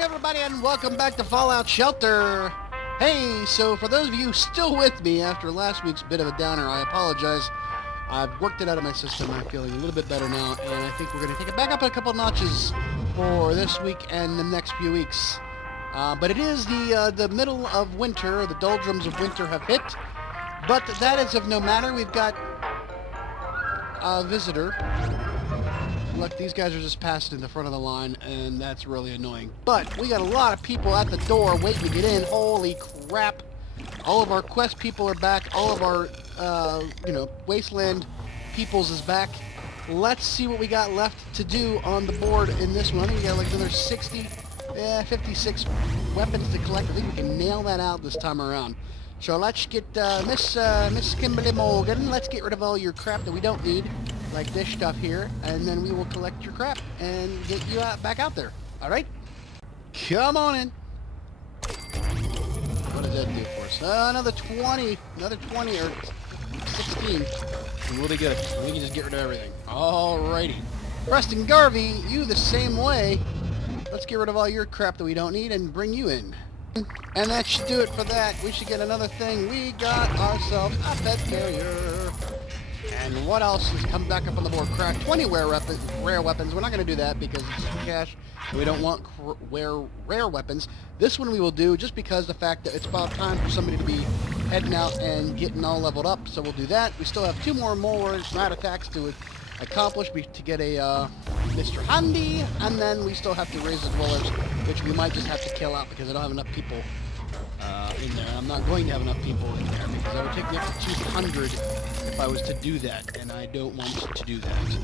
everybody, and welcome back to Fallout Shelter. Hey, so for those of you still with me after last week's bit of a downer, I apologize. I've worked it out of my system. I'm feeling a little bit better now, and I think we're going to take it back up a couple notches for this week and the next few weeks. But it is the middle of winter. The doldrums of winter have hit, but that is of no matter. We've got a visitor. Look, these guys are just passing in the front of the line, and that's really annoying. But we got a lot of people at the door waiting to get in. Holy crap. All of our quest people are back. All of our, wasteland peoples is back. Let's see what we got left to do on the board in this one. I think we got like another 56 weapons to collect. I think we can nail that out this time around. So let's get, Miss Kimberly Morgan, let's get rid of all your crap that we don't need, like this stuff here, and then we will collect your crap and get you back out there. All right? Come on in. What does that do for us? Another 20 or 16, and we'll be good. We can just get rid of everything. Alrighty. Preston Garvey, you the same way. Let's get rid of all your crap that we don't need and bring you in. And that should do it for that. We should get another thing. We got ourselves a pet carrier. And what else has come back up on the board? Crack 20 rare weapons. We're not going to do that because it's cash. We don't want rare weapons. This one we will do just because the fact that it's about time for somebody to be heading out and getting all leveled up. So we'll do that. We still have 2 more rat attacks to accomplish to get a Mr. Handy. And then we still have to raise the dwellers, which we might just have to kill out because I don't have enough people in there. I'm not going to have enough people in there because I would take me up to 200 if I was to do that, and I don't want to do that.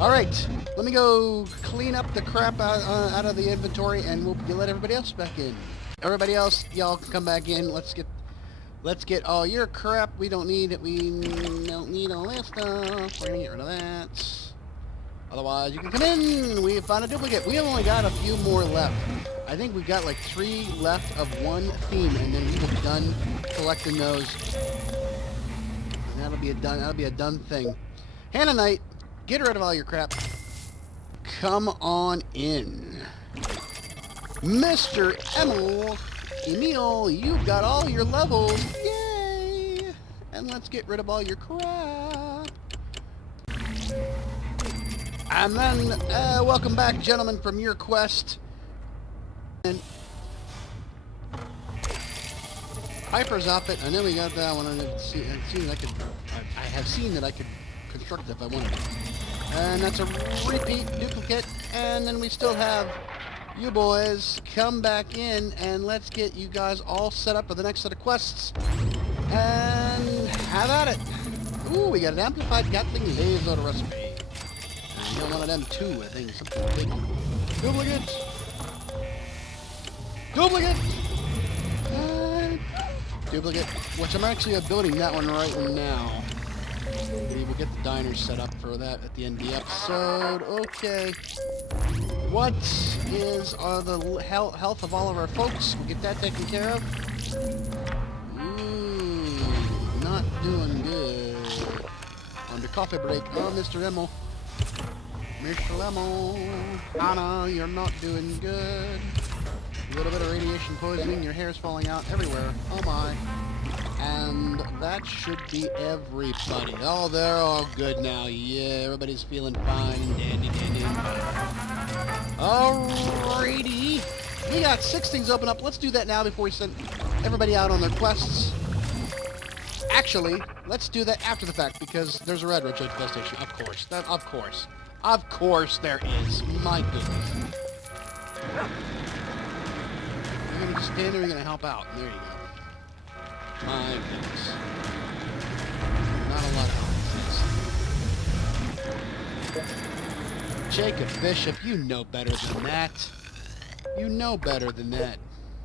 Alright, let me go clean up the crap out of the inventory, and we'll let everybody else back in. Everybody else, y'all can come back in. Let's get all your crap. We don't need it. We don't need all that stuff. We're gonna get rid of that. Otherwise, you can come in. We found a duplicate. We have only got a few more left. I think we've got like 3 left of one theme, and then we will be done collecting those. And that'll be a done thing. Hannah Knight, get rid of all your crap. Come on in. Mr. Emil, you've got all your levels. Yay! And let's get rid of all your crap. And then, welcome back, gentlemen, from your quest. And Piper's outfit, I know we got that one. I have seen that I could construct it if I wanted to. And that's a repeat duplicate. And then we still have you boys come back in, and let's get you guys all set up for the next set of quests. And have at it. Ooh, we got an amplified Gatling laser recipe. And you got one of them too, I think. Something big. Duplicate. Duplicate! Duplicate. Which I'm actually building that one right now. We will get the diner set up for that at the end of the episode. Okay. What is the health of all of our folks? We'll get that taken care of. Ooh, not doing good. Under coffee break. Oh, Mr. Emmel. Mr. Lemel. Anna, you're not doing good. A little bit of radiation poisoning, your hair's falling out everywhere. Oh my. And that should be everybody. Oh, they're all good now. Yeah, everybody's feeling fine and dandy. Alrighty. We got 6 things open up. Let's do that now before we send everybody out on their quests. Actually, let's do that after the fact because there's a Red Ridge infestation. Of course. Of course there is. My goodness. You're gonna just stand there, you're gonna help out. There you go. My goodness. Not a lot of help. Jacob Bishop, you know better than that. You know better than that.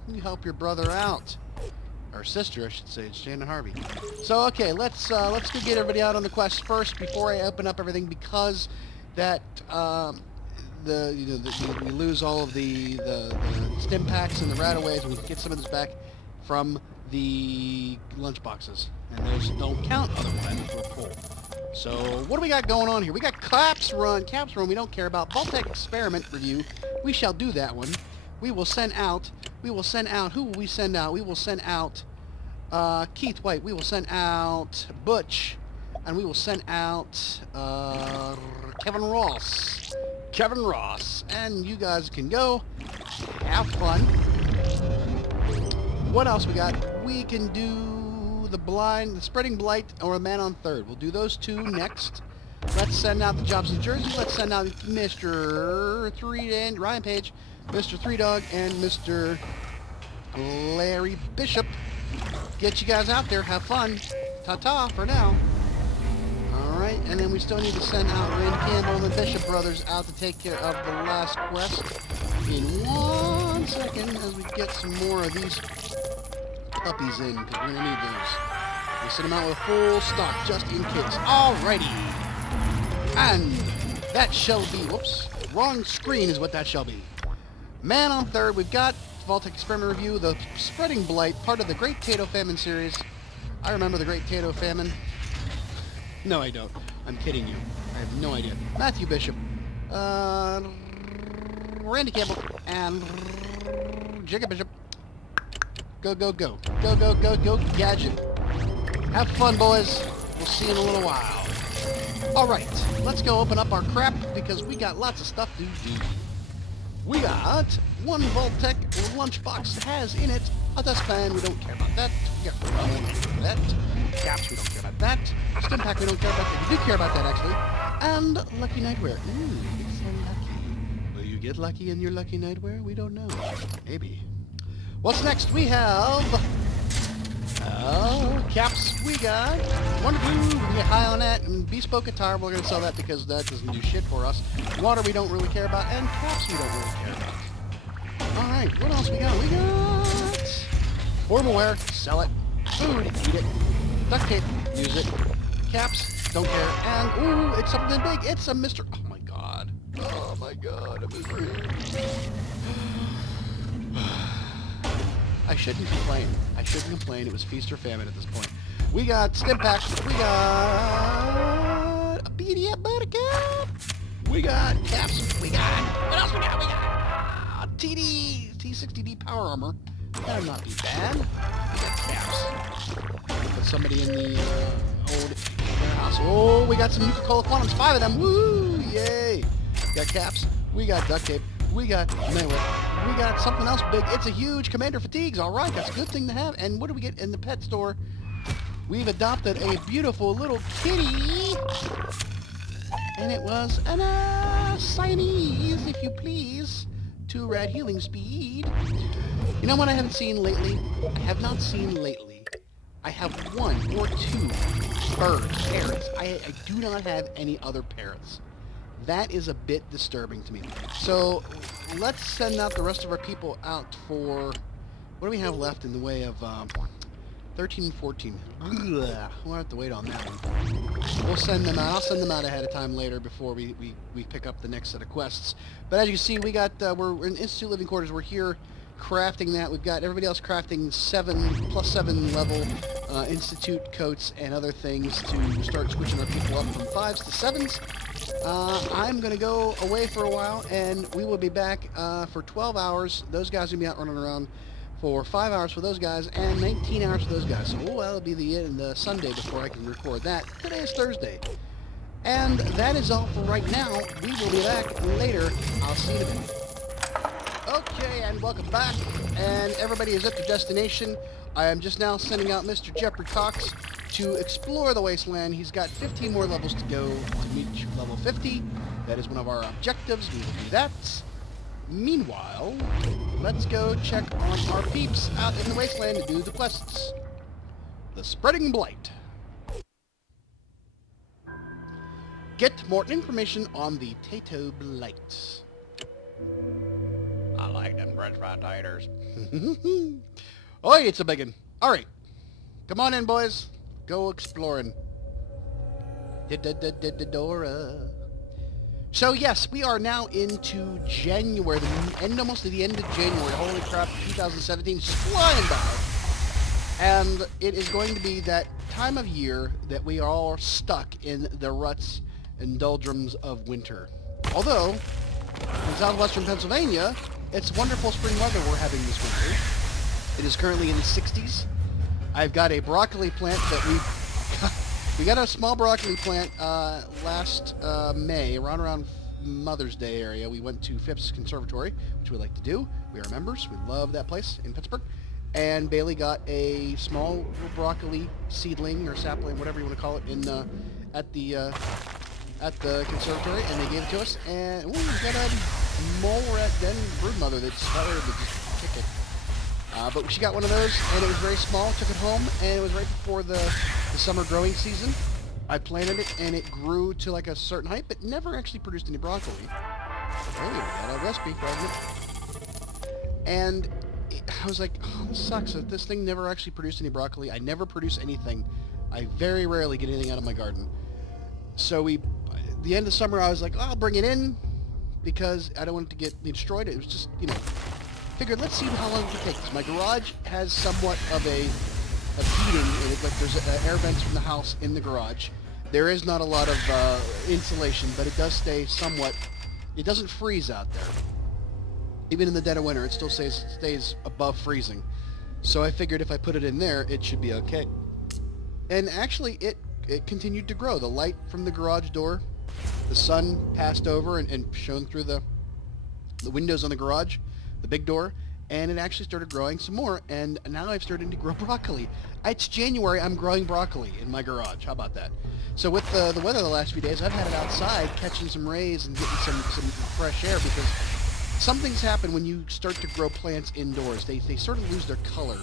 You help your brother out. Or sister, I should say. It's Shannon Harvey. So, okay, let's go get everybody out on the quest first before I open up everything because that, we lose all of the stim packs and the rataways, and we can get some of this back from the lunch boxes, and those don't count otherwise if we're full. So what do we got going on here? We got Caps Run we don't care about. Vault-Tec Experiment Review, we shall do that one. We will send out, who will we send out? We will send out Keith White. We will send out Butch. And we will send out Kevin Ross. And you guys can go have fun. What else we got? We can do the Spreading Blight, or a Man on Third. We'll do those two next. Let's send out the jobs in Jersey. Let's send out Mr. Ryan Page, Mr. Three Dog, and Mr. Larry Bishop. Get you guys out there. Have fun. Ta-ta for now. Alright, and then we still need to send out Randy Campbell and the Bishop brothers out to take care of the last quest in 1 second as we get some more of these puppies in, because we're going to need those. We'll send them out with full stock just in case. Alrighty. And that shall be, whoops, wrong screen is what that shall be. Man on Third, we've got Vault-Tec Experiment Review, the Spreading Blight, part of the Great Tato Famine series. I remember the Great Tato Famine. No, I don't. I'm kidding you. I have no idea. Matthew Bishop, Randy Campbell, and Jacob Bishop. Go, go, go. Go, go, go, go, Gadget. Have fun, boys. We'll see you in a little while. Alright, let's go open up our crap, because we got lots of stuff to do. We got one Vault-Tec lunchbox has in it a dustpan. We don't care about that. We got Rum, we don't care about that. Caps, we don't care about that. Stimpak, we don't care about that. We do care about that, actually. And Lucky Nightwear. Ooh, it's so lucky. Will you get lucky in your Lucky Nightwear? We don't know. Maybe. What's next? We have... caps. We got Wonderful. We can get high on that. And Bespoke Attire, we're going to sell that because that doesn't do shit for us. Water, we don't really care about. And caps, we don't really care about. Alright, what else we got? We got... Formal wear. Sell it. Food. Eat it. Duct tape, use it. Caps, don't care. And, ooh, it's something big. It's a Mr... Oh, my God. Oh, my God. A mystery. I shouldn't complain. It was feast or famine at this point. We got Stimpaks. We got a BDF Buttercup. We got caps. We got... What else we got? We got T60D Power Armor. That would not be bad. We got caps. Put somebody in the old warehouse. Oh, we got some Nuka-Cola Quantums. 5 of them. Woo! Yay! We got caps. We got duct tape. We got Mayweather. We got something else big. It's a huge Commander Fatigues. All right, that's a good thing to have. And what do we get in the pet store? We've adopted a beautiful little kitty. And it was a Siamese, if you please. 2 rad healing speed. You know what I haven't seen lately? I have not seen lately. I have 1 or 2 birds, parrots. I do not have any other parrots. That is a bit disturbing to me. So let's send out the rest of our people out for... What do we have left in the way of 13 and 14? Ugh, we'll have to wait on that one. We'll send them out. I'll send them out ahead of time later before we pick up the next set of quests. But as you can see, we got we're in Institute Living Quarters. We're here crafting that. We've got everybody else crafting +7 level Institute coats and other things to start switching our people up from 5s to 7s. I'm going to go away for a while, and we will be back for 12 hours. Those guys will be out running around for 5 hours for those guys and 19 hours for those guys. So that'll be the end of Sunday before I can record that. Today is Thursday. And that is all for right now. We will be back later. I'll see you in a minute. Okay, and welcome back. And everybody is at their destination. I am just now sending out Mr. Jeffrey Cox to explore the wasteland. He's got 15 more levels to go to meet level 50. That is one of our objectives. We will do that. Meanwhile, let's go check on our peeps out in the wasteland to do the quests. The Spreading Blight. Get more information on the Tato Blight. I like them French fry taters. Oi, it's a biggin. Alright. Come on in, boys. Go exploring. Dora. So yes, we are now into January, almost to the end of January. Holy crap, 2017 is flying by. And it is going to be that time of year that we are all stuck in the ruts and doldrums of winter. Although, in southwestern Pennsylvania, it's wonderful spring weather we're having this winter. It is currently in the 60s. I've got a broccoli plant that we got a small broccoli plant last May, around Mother's Day area. We went to Phipps Conservatory, which we like to do. We are members. We love that place in Pittsburgh. And Bailey got a small broccoli seedling or sapling, whatever you want to call it, at the conservatory, and they gave it to us. And we've got a mole rat den brood mother that started to just kick it. But she got one of those, and it was very small. Took it home, and it was right before the summer growing season. I planted it, and it grew to like a certain height, but never actually produced any broccoli. Oh, we got a recipe fragment. And I was like, oh, this sucks. This thing never actually produced any broccoli. I never produce anything. I very rarely get anything out of my garden. So the end of summer, I was like, oh, I'll bring it in because I don't want it to get destroyed. It was just, figured let's see how long it takes. My garage has somewhat of a heating in it. Like there's air vents from the house in the garage. There is not a lot of insulation, but it does stay somewhat. It doesn't freeze out there. Even in the dead of winter, it still stays above freezing. So I figured if I put it in there, it should be okay. And actually, it continued to grow. The light from the garage door, the sun passed over and shone through the windows on the garage, the big door, and it actually started growing some more, and now I've started to grow broccoli. It's January, I'm growing broccoli in my garage. How about that? So with the weather the last few days, I've had it outside catching some rays and getting some fresh air because something's happened when you start to grow plants indoors. They sort of lose their color.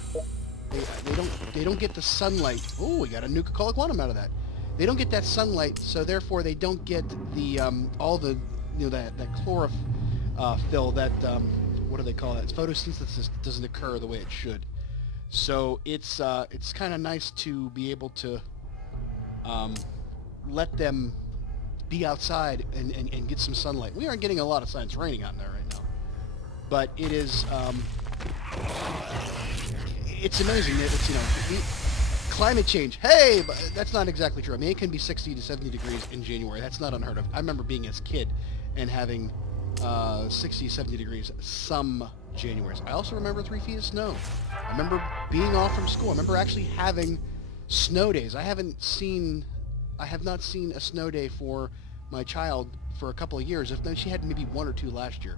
They don't get the sunlight. Oh, we got a Nuka-Cola Quantum out of that. They don't get that sunlight, so therefore they don't get the all the that chlorophyll that what do they call that? It's photosynthesis that doesn't occur the way it should. So it's kind of nice to be able to let them be outside and get some sunlight. We aren't getting a lot of sun. It's raining out in there right now. But it is, it's amazing that it's, climate change. Hey, but that's not exactly true. I mean, it can be 60 to 70 degrees in January. That's not unheard of. I remember being as a kid and having 60, 70 degrees some Januaries. I also remember 3 feet of snow. I remember being off from school. I remember actually having snow days. I have not seen a snow day for my child for a couple of years. She had maybe 1 or 2 last year.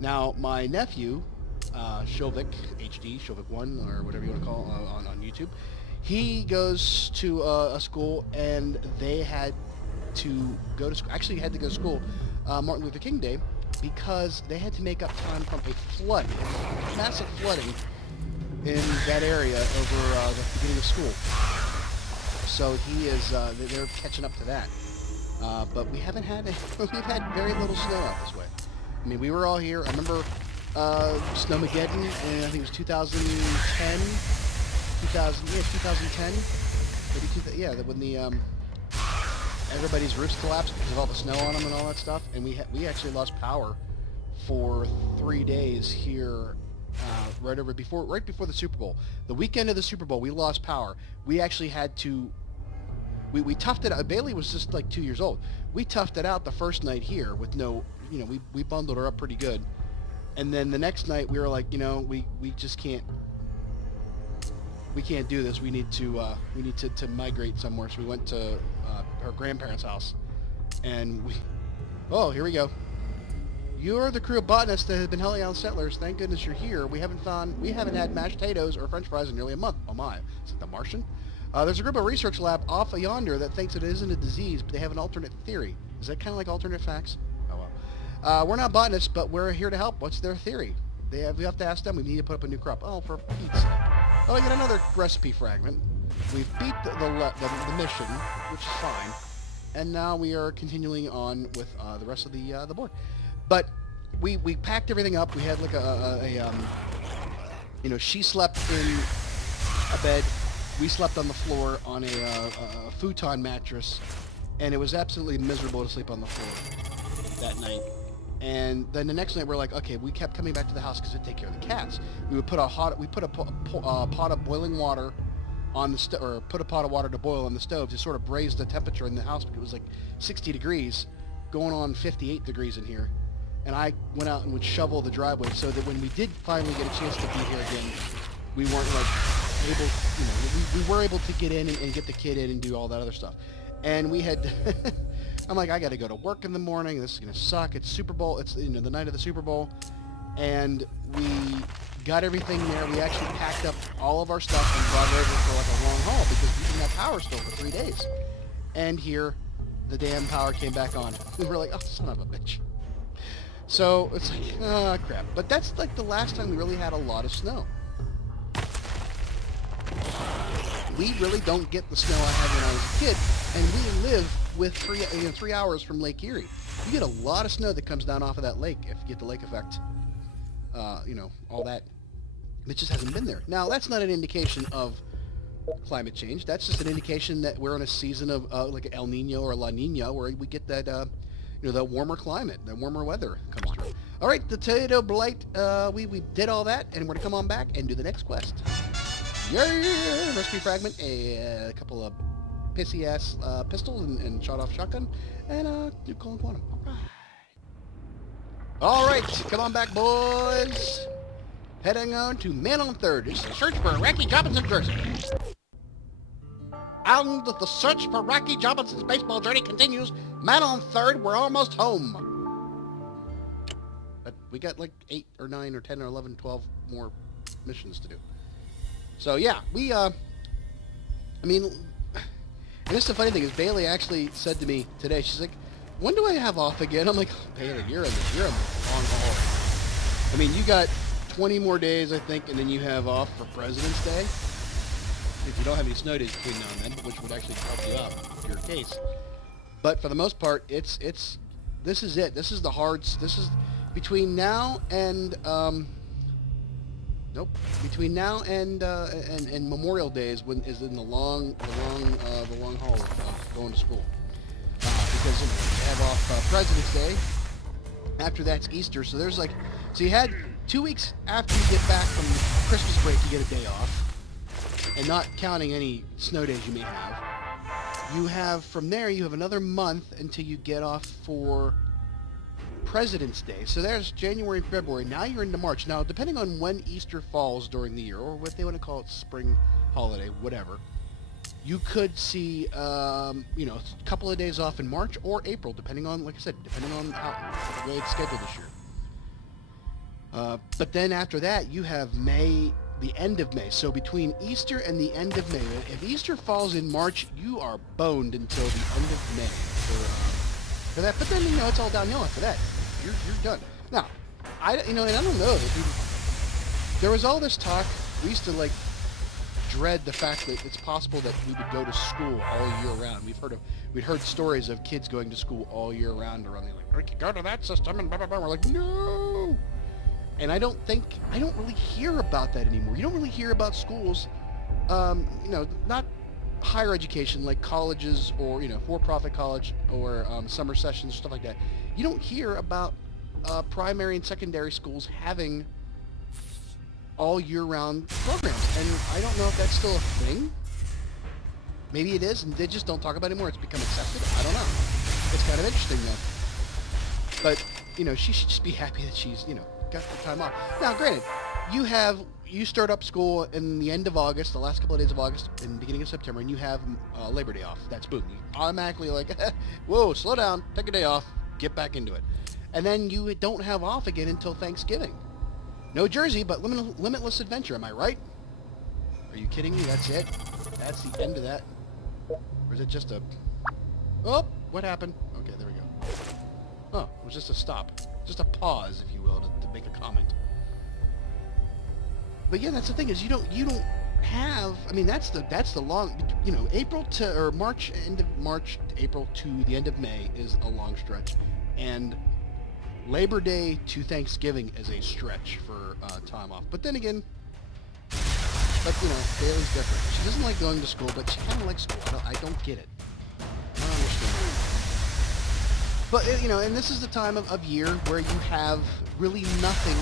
Now, my nephew, Shovik HD, Shovik 1, or whatever you want to call it, on YouTube, he goes to a school, and they had to go to school. Actually, had to go to school Martin Luther King Day because they had to make up time from a flood, massive flooding in that area over the beginning of school. So he is, they're catching up to that. But we haven't had, we've had very little snow out this way. I mean, we were all here. I remember Snowmageddon, and I think it was 2010. 2010. Maybe when the everybody's roofs collapsed because of all the snow on them and all that stuff, and we actually lost power for 3 days here, right before the Super Bowl. The weekend of the Super Bowl, we lost power. We actually had to. We toughed it out. Bailey was just like 2 years old. We toughed it out the first night here with no, we bundled her up pretty good. And then the next night we were like, we just can't. We can't do this. We need to migrate somewhere. So we went to her grandparents' house, and here we go. You're the crew of botanists that have been helling out settlers. Thank goodness you're here. We haven't had mashed potatoes or French fries in nearly a month. Oh my! Is it the Martian? There's a group of research lab off yonder that thinks it isn't a disease, but they have an alternate theory. Is that kind of like alternate facts? Oh well. We're not botanists, but we're here to help. What's their theory? We have to ask them. We need to put up a new crop. Oh, for Pete's sake. Oh, I got another recipe fragment. We've beat the mission, which is fine, and now we are continuing on with the rest of the board. But we packed everything up. We had like she slept in a bed. We slept on the floor on a futon mattress, and it was absolutely miserable to sleep on the floor that night. And then the next night we're like, okay, we kept coming back to the house because we'd take care of the cats. We put a pot of boiling water on the or put a pot of water to boil on the stove to sort of raise the temperature in the house because it was like 60 degrees, going on 58 degrees in here. and I went out and would shovel the driveway so that when we did finally get a chance to be here again, we weren't like able, you know, we were able to get in and get the kid in and do all that other stuff. And we had, I'm like, I got to go to work in the morning. This is going to suck. It's Super Bowl. It's, you know, the night of the Super Bowl. And we got everything there. We actually packed up all of our stuff and brought it over for like a long haul because we didn't have power still for 3 days. And here, the damn power came back on. We were like, oh, son of a bitch. So it's like, oh, crap. But that's like the last time we really had a lot of snow. We really don't get the snow I had when I was a kid, and we live with 3 hours from Lake Erie. You get a lot of snow that comes down off of that lake if you get the lake effect. You know, all that. It just hasn't been there. Now, that's not an indication of climate change. That's just an indication that we're in a season of like El Nino or La Nina, where we get that, you know, that warmer climate, that warmer weather comes through. All right, the Toledo Blight, we did all that, and we're going to come on back and do the next quest. Yeah! Recipe fragment, a couple of pissy-ass pistols and shot-off shotgun, and New Colin Quantum. All right, come on back, boys. Heading on to Man on Third. It's the search for Racky Jobinson's jersey. And the search for Racky Jobinson's baseball journey continues. Man on Third, we're almost home. But we got like 8 or 9 or 10 or 11, 12 more missions to do. So yeah, we, I mean, and this is the funny thing is Bailey actually said to me today, she's like, when do I have off again? I'm like, oh, Bailey, you're in the long haul. I mean, you got 20 more days, I think, and then you have off for President's Day. If you don't have any snow days between now and then, which would actually help you out in your case. But for the most part, this is it. This is the hards. This is between now and, between now and Memorial Day is in the long haul of going to school. Because you know, you have off President's Day. After that's Easter, so there's like, so you had 2 weeks after you get back from Christmas break, you get a day off, and not counting any snow days you may have. You have from there, you have another month until you get off for President's Day. So there's January and February. Now you're into March. Now, depending on when Easter falls during the year, or what they want to call it, spring holiday, whatever, you could see, you know, a couple of days off in March or April, depending on, like I said, depending on how the way it's scheduled this year. But then after that, you have May, the end of May. So between Easter and the end of May, if Easter falls in March, you are boned until the end of May for that. But then, you know, it's all downhill after that. You're done. Now, and I don't know. There was all this talk. We used to, like, dread the fact that it's possible that we would go to school all year round. We'd heard stories of kids going to school all year round around the, like, we could go to that system and blah, blah, blah. We're like, no! And I don't really hear about that anymore. You don't really hear about schools, you know, not higher education like colleges or, you know, for-profit college or summer sessions, stuff like that. You don't hear about primary and secondary schools having all year-round programs. And I don't know if that's still a thing. Maybe it is, and they just don't talk about it anymore. It's become accepted. I don't know. It's kind of interesting, though. But, you know, she should just be happy that she's, you know, got the time off. Now, granted, you start up school in the end of August, the last couple of days of August, and beginning of September, and you have Labor Day off. That's boom. You automatically like, whoa, slow down, take a day off, get back into it. And then you don't have off again until Thanksgiving. No Jersey, but limitless adventure, am I right? Are you kidding me? That's it? That's the end of that? Or is it just a... Oh, what happened? Okay, there we go. Oh, it was just a stop. Just a pause, if you will, to make a comment. But yeah, that's the thing, is you don't have, I mean, that's the long, you know, March, end of March, April to the end of May is a long stretch. And Labor Day to Thanksgiving is a stretch for time off. But then again, but you know, Bailey's different. She doesn't like going to school, but she kind of likes school. I don't get it. I don't understand. But, you know, and this is the time of year where you have really nothing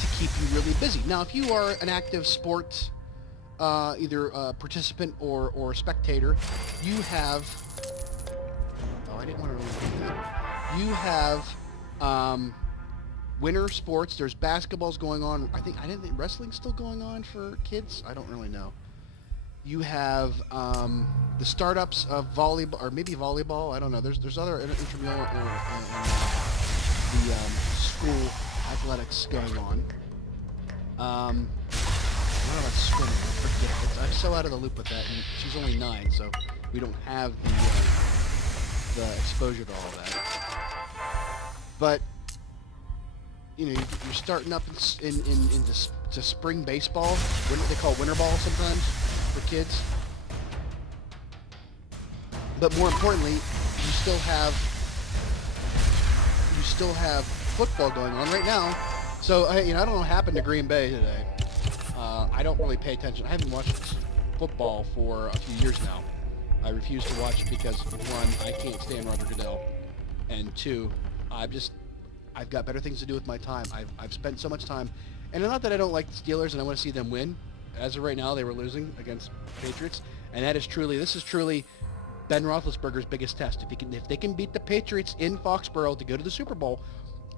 to keep you really busy. Now, if you are an active sports, either participant or spectator, you have... Oh, I didn't want to really do that. You have winter sports. There's basketballs going on. I didn't think wrestling's still going on for kids. I don't really know. You have the startups of volleyball, or maybe volleyball. I don't know. There's other intramural the school athletics going on. I don't know about swimming. I forget. I'm so out of the loop with that. And she's only 9, so we don't have the exposure to all that. But you know, you're starting up into spring baseball. What they call winter ball sometimes for kids. But more importantly, you still have football going on right now. So I don't know what happened to Green Bay today. I don't really pay attention. I haven't watched football for a few years now. I refuse to watch it because, 1, I can't stand Roger Goodell, and 2, I've got better things to do with my time. I've spent so much time, and not that I don't like the Steelers and I want to see them win. As of right now, they were losing against Patriots, and this is truly Ben Roethlisberger's biggest test. If they can beat the Patriots in Foxborough to go to the Super Bowl,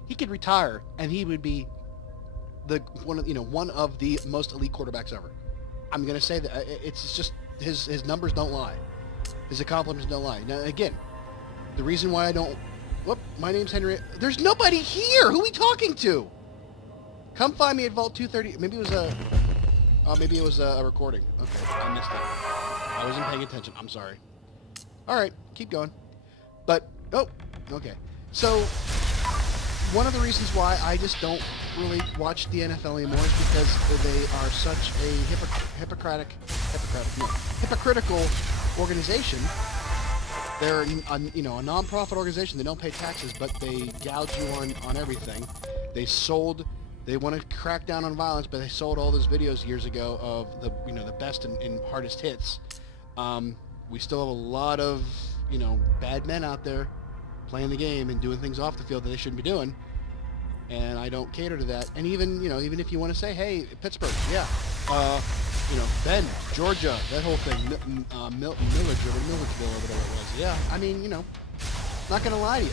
he could retire, and he would be one of the most elite quarterbacks ever. I'm going to say that it's just his numbers don't lie, his accomplishments don't lie. Now again, the reason why I don't. Whoop, my name's Henry. There's nobody here. Who are we talking to? Come find me at Vault 230. Maybe it was a recording. Okay, I missed it. I wasn't paying attention. I'm sorry. All right, keep going. But okay. So one of the reasons why I just don't really watch the NFL anymore is because they are such a hypocritical organization. They're a non-profit organization. They don't pay taxes, but they gouge you on everything. They want to crack down on violence, but they sold all those videos years ago of the best and hardest hits. We still have a lot of bad men out there playing the game and doing things off the field that they shouldn't be doing. And I don't cater to that. And even if you want to say, hey, Pittsburgh, yeah, Bend, Georgia, that whole thing, Milledgeville, or whatever it was. Yeah, I mean, not going to lie to you.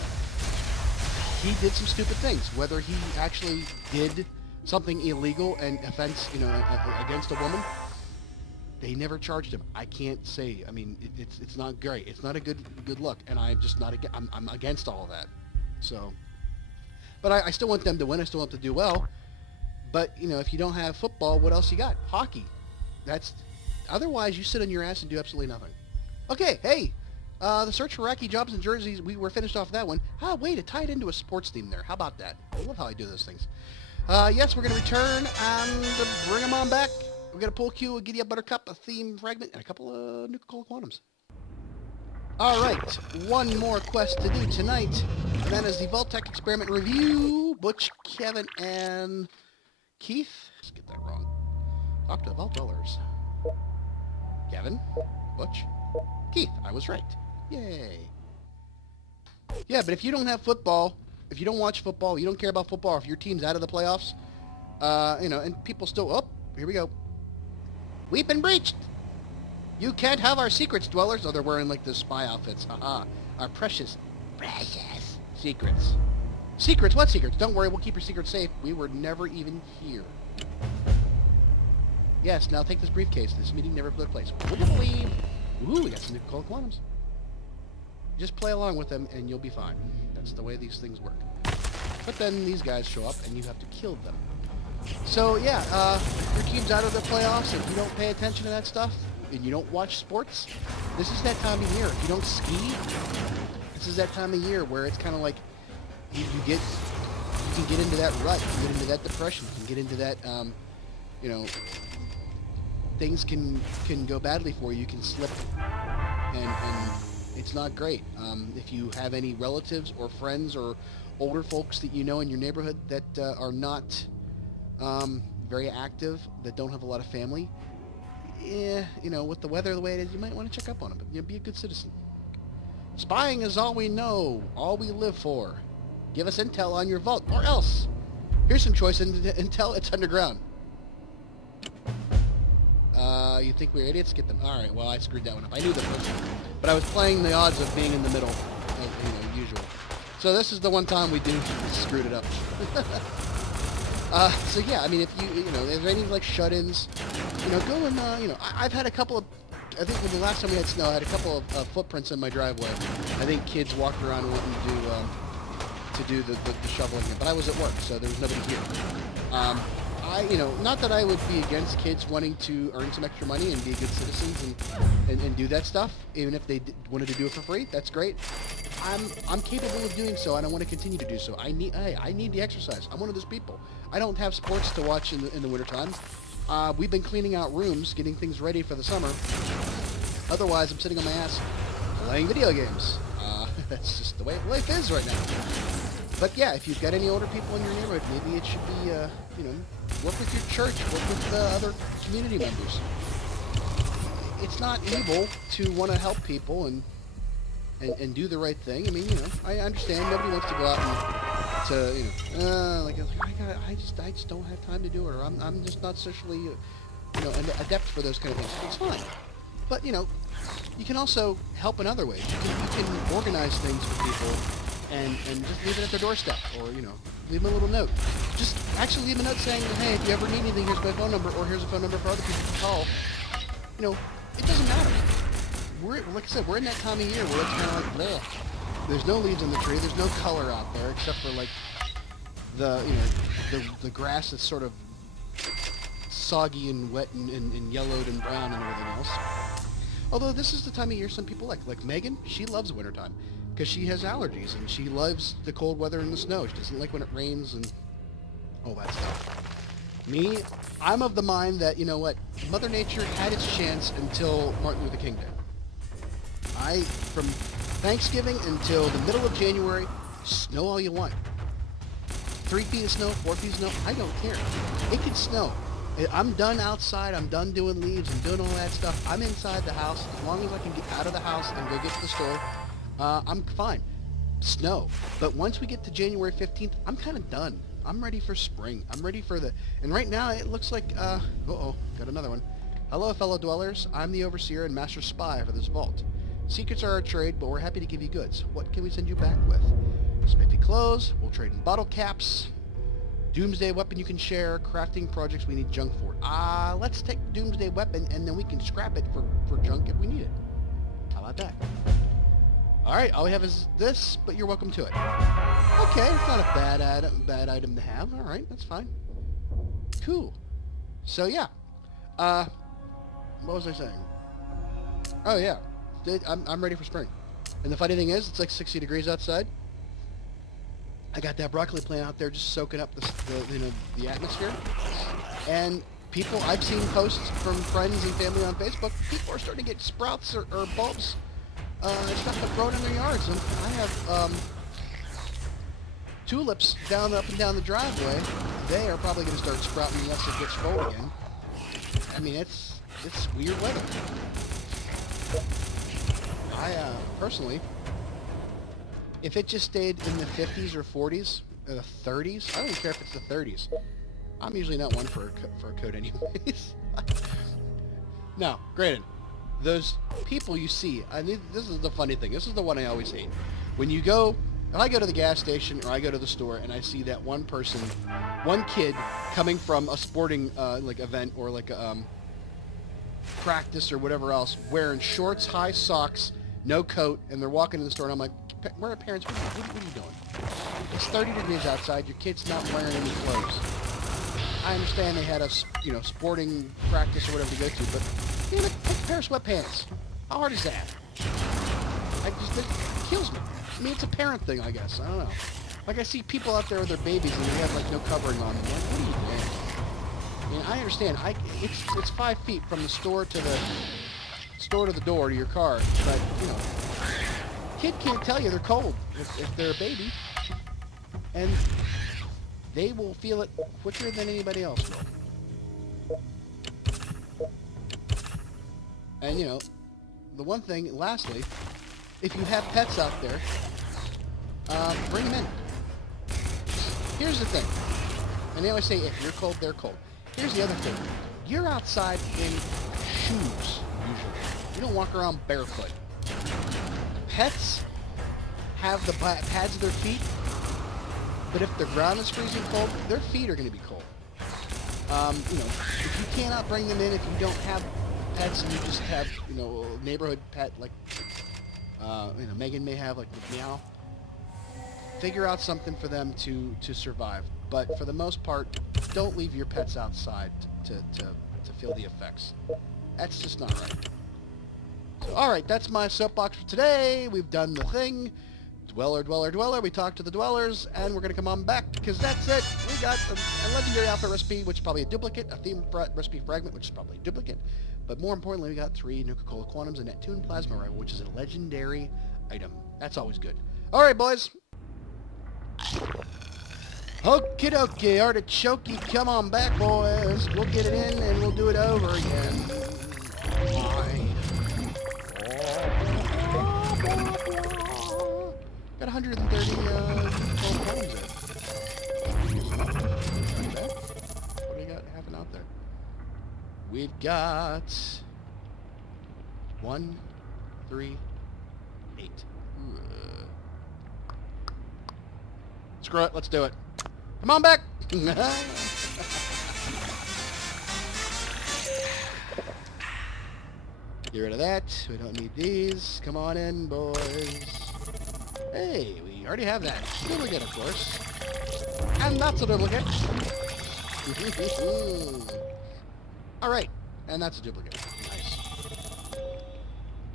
He did some stupid things. Whether he actually did something illegal and offense, against a woman, they never charged him. I can't say. I mean, it's not great. It's not a good look, and I'm just not. I'm against all of that. So, but I still want them to win. I still want them to do well. But if you don't have football, what else you got? Hockey. Otherwise, you sit on your ass and do absolutely nothing. Okay, hey, the search for Iraqi jobs in jerseys, we were finished off that one. Wait, to tie it into a sports theme there. How about that? I love how I do those things. Yes, we're going to return and bring them on back. We're going to pull Q, a Giddy Up Buttercup, a theme fragment, and a couple of Nuka-Cola Quantums. All right, one more quest to do tonight. And that is the Vault-Tec Experiment Review. Butch, Kevin, and Keith. Let's get that wrong. Up to Vault Dollars. Kevin, Butch, Keith. I was right. Yay. Yeah, but if you don't have football, if you don't watch football, you don't care about football, if your team's out of the playoffs, and people still, here we go. We've been breached. You can't have our secrets, dwellers. Oh, they're wearing like the spy outfits. Haha. Our precious secrets. Secrets? What secrets? Don't worry, we'll keep your secrets safe. We were never even here. Yes, now take this briefcase. This meeting never took place. Would you believe? Ooh, we got some Nuka-Cola Quantums. Just play along with them and you'll be fine. That's the way these things work. But then these guys show up and you have to kill them. So yeah, your team's out of the playoffs and you don't pay attention to that stuff and you don't watch sports, this is that time of year. If you don't ski, this is that time of year where it's kind of like you can get into that rut, you can get into that depression, you can get into that, things can go badly for you. You can slip, and it's not great. If you have any relatives or friends or older folks that you know in your neighborhood that are not very active, that don't have a lot of family, with the weather the way it is, you might want to check up on them. But be a good citizen. Spying is all we know, all we live for. Give us intel on your vault, or else. Here's some choice intel. It's underground. You think we're idiots? Get them. All right. Well, I screwed that one up. I knew the first one, but I was playing the odds of being in the middle, as usual. So this is the one time we screwed it up. So yeah, I mean, if you know, if any like shut-ins, go and I've had a couple of. I think when the last time we had snow, I had a couple of footprints in my driveway. I think kids walked around wanting to do the shoveling, but I was at work, so there was nobody here. Not that I would be against kids wanting to earn some extra money and be good citizens and do that stuff, even if they wanted to do it for free. That's great. I'm capable of doing so, and I want to continue to do so. I need the exercise. I'm one of those people. I don't have sports to watch in the wintertime. We've been cleaning out rooms, getting things ready for the summer. Otherwise, I'm sitting on my ass playing video games. That's just the way life is right now. But yeah, if you've got any older people in your neighborhood, maybe it should be, work with your church, work with other community members. It's not evil to want to help people and do the right thing. I mean, I understand nobody wants to go out and I just don't have time to do it, or I'm just not socially, adept for those kind of things. It's fine. But, you can also help in other ways. You can organize things for people and just leave it at their doorstep, or, leave them a little note. Just actually leave a note saying, hey, if you ever need anything, here's my phone number, or here's a phone number for other people to call. It doesn't matter. Like I said, we're in that time of year where it's kind of like, bleh. There's no leaves on the tree. There's no color out there except for like the grass that's sort of soggy and wet and yellowed and brown and everything else. Although this is the time of year some people like Megan, she loves wintertime because she has allergies and she loves the cold weather and the snow. She doesn't like when it rains and all that stuff. Me, I'm of the mind that, Mother Nature had its chance until Martin Luther King Day. From Thanksgiving until the middle of January, snow all you want. 3 feet of snow, 4 feet of snow, I don't care. It can snow. I'm done outside, I'm done doing leaves and doing all that stuff. I'm inside the house. As long as I can get out of the house and go get to the store, I'm fine. Snow. But once we get to January 15th, I'm kind of done. I'm ready for spring. I'm ready for and right now it looks like, got another one. Hello, fellow dwellers. I'm the overseer and master spy for this vault. Secrets are our trade, but we're happy to give you goods. What can we send you back with? Spiffy clothes, we'll trade in bottle caps, doomsday weapon you can share, crafting projects we need junk for. Let's take doomsday weapon and then we can scrap it for junk if we need it. How about that? Alright, all we have is this, but you're welcome to it. Okay, it's not a bad item to have. Alright, that's fine. Cool. So yeah. What was I saying? Oh yeah. I'm ready for spring. And the funny thing is, it's like 60 degrees outside. I got that broccoli plant out there just soaking up the atmosphere. And people, I've seen posts from friends and family on Facebook, people are starting to get sprouts or bulbs and stuff growing in their yards. And I have tulips up and down the driveway. They are probably going to start sprouting unless it gets cold again. I mean, it's weird weather. I, personally, if it just stayed in the 50s or 40s, or the 30s, I don't care if it's the 30s. I'm usually not one for a coat anyways. Now, granted, those people you see, this is the funny thing. This is the one I always hate. When you go, if I go to the gas station or I go to the store and I see that one kid coming from a sporting event or like a practice or whatever else, wearing shorts, high socks, no coat, and they're walking in the store, and I'm like, where are parents? What are you doing? It's 30 degrees outside. Your kid's not wearing any clothes. I understand they had a sporting practice or whatever to go to, but take a pair of sweatpants. How hard is that? It kills me. I mean, it's a parent thing, I guess. I don't know. Like, I see people out there with their babies and they have no covering on them. What are you doing? I mean, I understand. It's 5 feet from the store to the door to your car, but kid can't tell you they're cold if they're a baby, and they will feel it quicker than anybody else will. And the one thing, lastly, if you have pets out there, bring them in. Here's the thing, and they always say if you're cold, they're cold. Here's the other thing. You're outside in shoes, usually. You don't walk around barefoot. Pets have the pads of their feet, but if the ground is freezing cold, their feet are going to be cold. You know, if you cannot bring them in, if you don't have pets and you just have, you know, a neighborhood pet like, you know, Megan may have like the Meow, figure out something for them to survive. But for the most part, don't leave your pets outside to feel the effects. That's just not right. So, alright, that's my soapbox for today. We've done the thing. Dweller, dweller, dweller. We talked to the dwellers, and we're going to come on back, because that's it. We got a legendary outfit recipe, which is probably a duplicate, a theme recipe fragment, which is probably a duplicate. But more importantly, we got 3 Nuka-Cola Quantums, a Neptune Plasma Rifle, which is a legendary item. That's always good. Alright, boys. Okie dokie, artichoke, come on back, boys. We'll get it in, and we'll do it over again. Got 130 columns there. What do we got happening out there? We've got 1, 3, 8. Screw it, let's do it. Come on back! Get rid of that. We don't need these. Come on in, boys. Hey, we already have that. Duplicate, of course. And that's a duplicate. Alright. And that's a duplicate. Nice.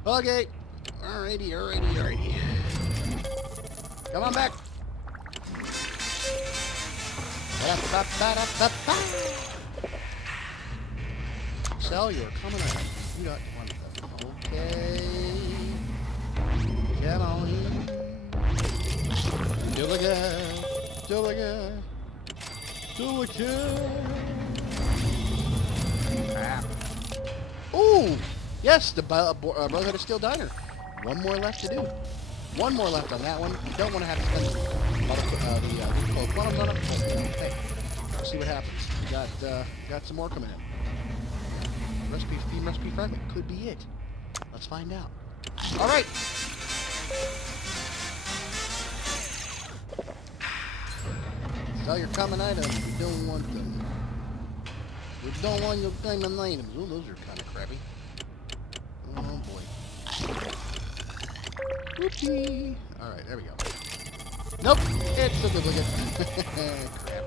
Okay. Alrighty. Come on back. Sell your common item. You got one of them. Okay. Come on in. Duplicate. Crap. Ooh! Yes, the Brotherhood of Steel Diner. One more left to do. One more left on that one. You don't want to have to spend a lot of the quantums on it. Hey, let's see what happens. We got some more coming in. Theme recipe fragment could be it. Let's find out. All right. Sell your common items. We don't want them. We don't want your common items. Oh, those are kind of crappy. Oh boy. Whoopsie. All right, there we go. Nope, it's a duplicate. Crap.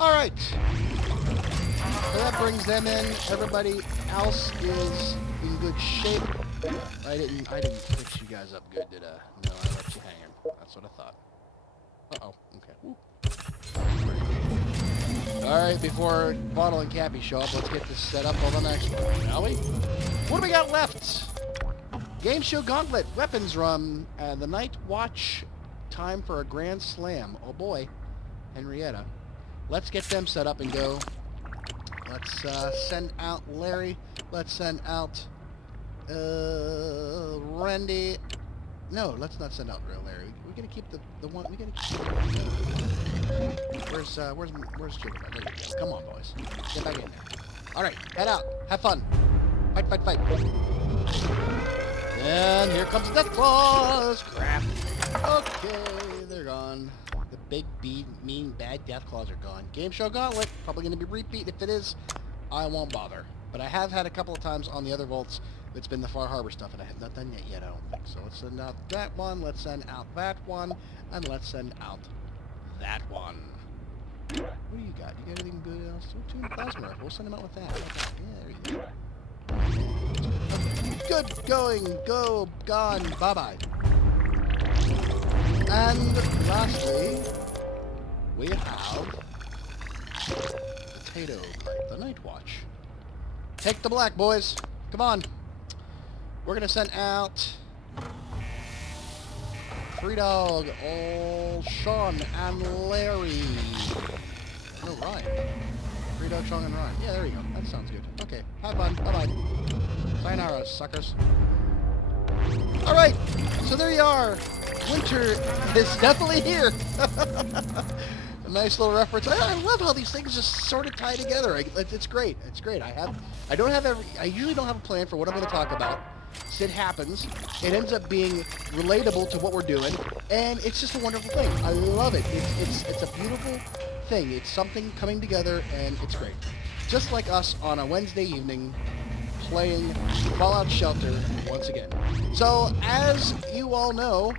All right. So that brings them in. Everybody else is in good shape. I didn't fix you guys up good, did I? No, I left you hanging. That's what I thought. Uh-oh. Okay. Woo. Alright, before Bottle and Cappy show up, let's get this set up on the next one, shall we? What do we got left? Game Show Gauntlet, Weapons Run, and the Night Watch, time for a Grand Slam. Oh boy, Henrietta. Let's get them set up and go. Let's send out Larry. Let's send out Randy. No, let's not send out real Larry. We're gonna keep the one. We gotta keep. Where's Jigga? There you go. Come on, boys. Get back in there. All right, head out. Have fun. Fight. And here comes Death Claws. Crap. Okay, they're gone. The big, mean, bad Death Claws are gone. Game Show Gauntlet. Probably gonna be repeat. If it is, I won't bother. But I have had a couple of times on the other vaults. It's been the Far Harbor stuff, and I have not done it yet, I don't think. So let's send out that one, let's send out that one, and let's send out that one. What do you got? You got anything good else? Neptune Plasma Rifle. We'll send them out with that. Yeah, there you go. Good going. Go. Gone. Bye-bye. And lastly, we have Potato Knight, the Night Watch. Take the black, boys. Come on. We're going to send out 3 Dog, old Sean, and Larry. No, Ryan. 3 Dog, Sean, and Ryan. Yeah, there you go. That sounds good. Okay, have fun. Bye-bye. Sayonara, suckers. Alright, so there you are. Winter is definitely here. A nice little reference. I love how these things just sort of tie together. It's great. It's great. I usually don't have a plan for what I'm going to talk about. It happens. It ends up being relatable to what we're doing, and it's just a wonderful thing. I love it. It's a beautiful thing. It's something coming together, and it's great. Just like us on a Wednesday evening playing Fallout Shelter once again. So, as you all know,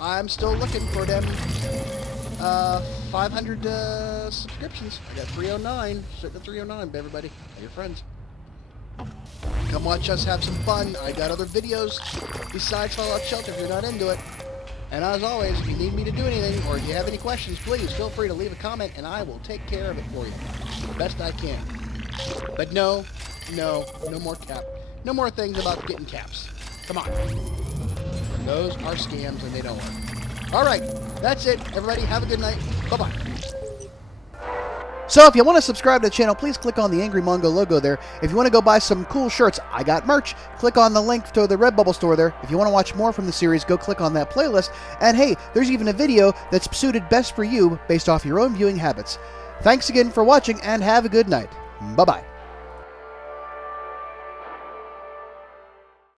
I'm still looking for them 500 subscriptions. I got 309. Sitting at 309, everybody. Tell your friends. Come watch us have some fun. I got other videos besides Fallout Shelter if you're not into it. And as always, if you need me to do anything or if you have any questions, please feel free to leave a comment and I will take care of it for you. The best I can. But no more cap. No more things about getting caps. Come on. Those are scams and they don't work. Alright, that's it. Everybody have a good night. Bye-bye. So if you want to subscribe to the channel, please click on the Angry Mongo logo there. If you want to go buy some cool shirts, I got merch. Click on the link to the Redbubble store there. If you want to watch more from the series, go click on that playlist. And hey, there's even a video that's suited best for you based off your own viewing habits. Thanks again for watching and have a good night. Bye-bye.